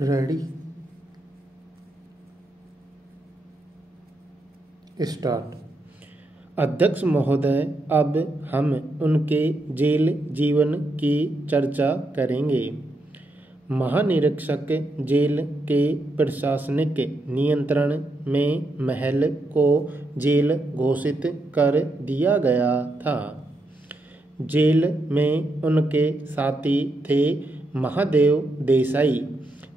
Ready start. अध्यक्ष महोदय, अब हम उनके जेल जीवन की चर्चा करेंगे। महानिरीक्षक जेल के प्रशासनिक नियंत्रण में महल को जेल घोषित कर दिया गया था। जेल में उनके साथी थे महादेव देसाई,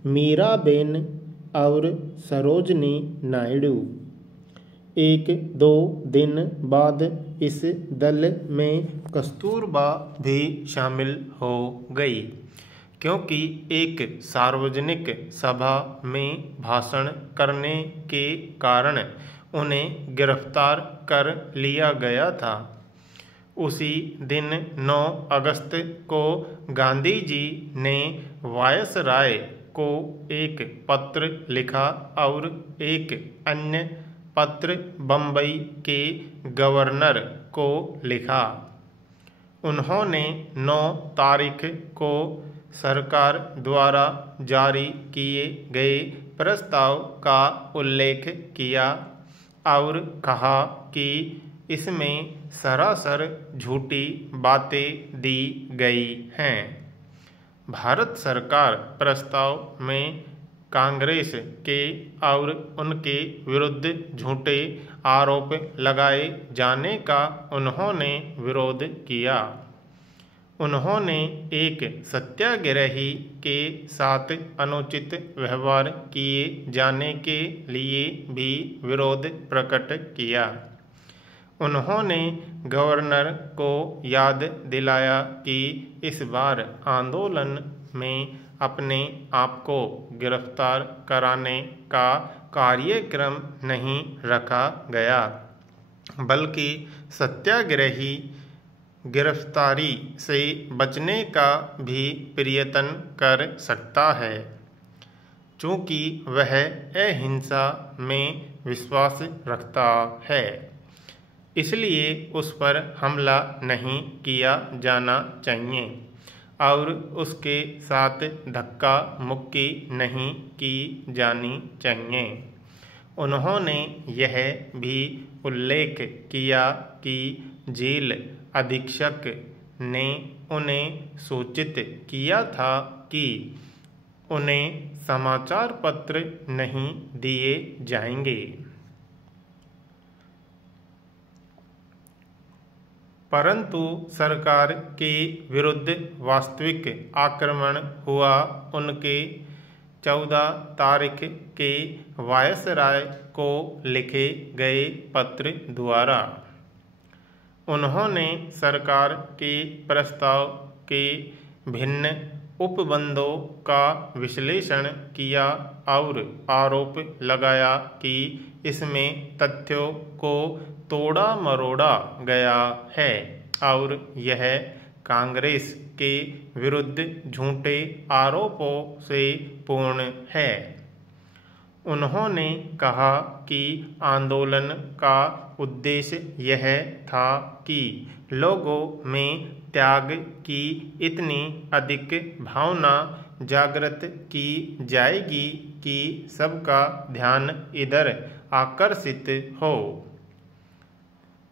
मीराबेन और सरोजनी नायडू। एक दो दिन बाद इस दल में कस्तूरबा भी शामिल हो गई, क्योंकि एक सार्वजनिक सभा में भाषण करने के कारण उन्हें गिरफ्तार कर लिया गया था। उसी दिन 9 अगस्त को गांधी जी ने वायसराय को एक पत्र लिखा और एक अन्य पत्र बम्बई के गवर्नर को लिखा। उन्होंने 9 तारीख को सरकार द्वारा जारी किए गए प्रस्ताव का उल्लेख किया और कहा कि इसमें सरासर झूठी बातें दी गई हैं। भारत सरकार प्रस्ताव में कांग्रेस के और उनके विरुद्ध झूठे आरोप लगाए जाने का उन्होंने विरोध किया। उन्होंने एक सत्याग्रही के साथ अनुचित व्यवहार किए जाने के लिए भी विरोध प्रकट किया। उन्होंने गवर्नर को याद दिलाया कि इस बार आंदोलन में अपने आप को गिरफ्तार कराने का कार्यक्रम नहीं रखा गया, बल्कि सत्याग्रही गिरफ्तारी से बचने का भी प्रयत्न कर सकता है। चूँकि वह अहिंसा में विश्वास रखता है, इसलिए उस पर हमला नहीं किया जाना चाहिए और उसके साथ धक्का मुक्की नहीं की जानी चाहिए। उन्होंने यह भी उल्लेख किया कि जेल अधीक्षक ने उन्हें सूचित किया था कि उन्हें समाचार पत्र नहीं दिए जाएंगे। परंतु सरकार के विरुद्ध वास्तविक आक्रमण हुआ उनके 14 तारीख के वायसराय को लिखे गए पत्र द्वारा। उन्होंने सरकार के प्रस्ताव के भिन्न उपबंधों का विश्लेषण किया और आरोप लगाया कि इसमें तथ्यों को तोड़ा मरोड़ा गया है और यह कांग्रेस के विरुद्ध झूठे आरोपों से पूर्ण है। उन्होंने कहा कि आंदोलन का उद्देश्य यह था कि लोगों में त्याग की इतनी अधिक भावना जागृत की जाएगी कि सबका ध्यान इधर आकर्षित हो।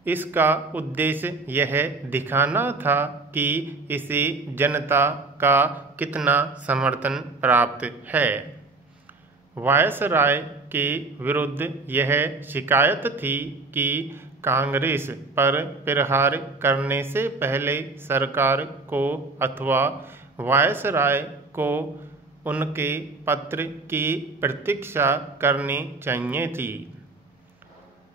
इसका उद्देश्य यह दिखाना था कि इसे जनता का कितना समर्थन प्राप्त है। वायसराय के विरुद्ध यह शिकायत थी कि कांग्रेस पर प्रहार करने से पहले सरकार को अथवा वायसराय को उनके पत्र की प्रतीक्षा करनी चाहिए थी।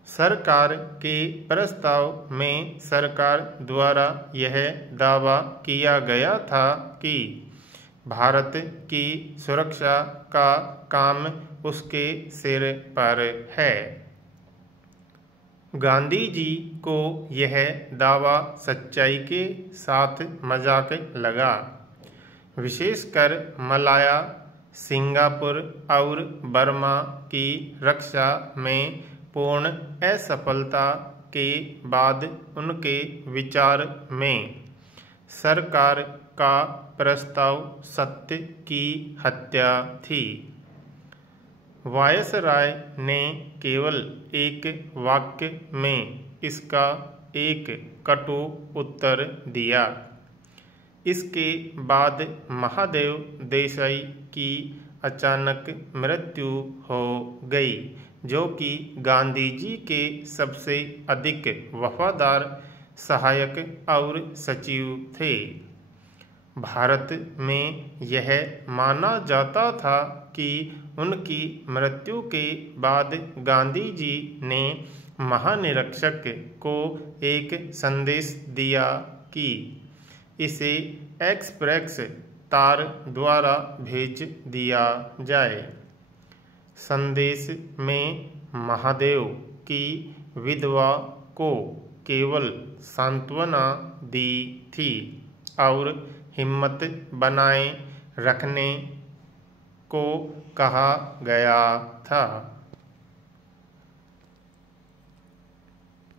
सरकार के प्रस्ताव में सरकार द्वारा यह दावा किया गया था कि भारत की सुरक्षा का काम उसके सिर पर है। गांधी जी को यह दावा सच्चाई के साथ मजाक लगा। विशेषकर मलाया, सिंगापुर और बर्मा की रक्षा में पूर्ण असफलता के बाद उनके विचार में सरकार का प्रस्ताव सत्य की हत्या थी। वायसराय ने केवल एक वाक्य में इसका एक कटु उत्तर दिया। इसके बाद महादेव देसाई की अचानक मृत्यु हो गई, जो कि गांधी जी के सबसे अधिक वफादार सहायक और सचिव थे। भारत में यह माना जाता था कि उनकी मृत्यु के बाद गांधी जी ने महानिरीक्षक को एक संदेश दिया कि इसे एक्सप्रेस तार द्वारा भेज दिया जाए। संदेश में महादेव की विधवा को केवल सांत्वना दी थी और हिम्मत बनाए रखने को कहा गया था।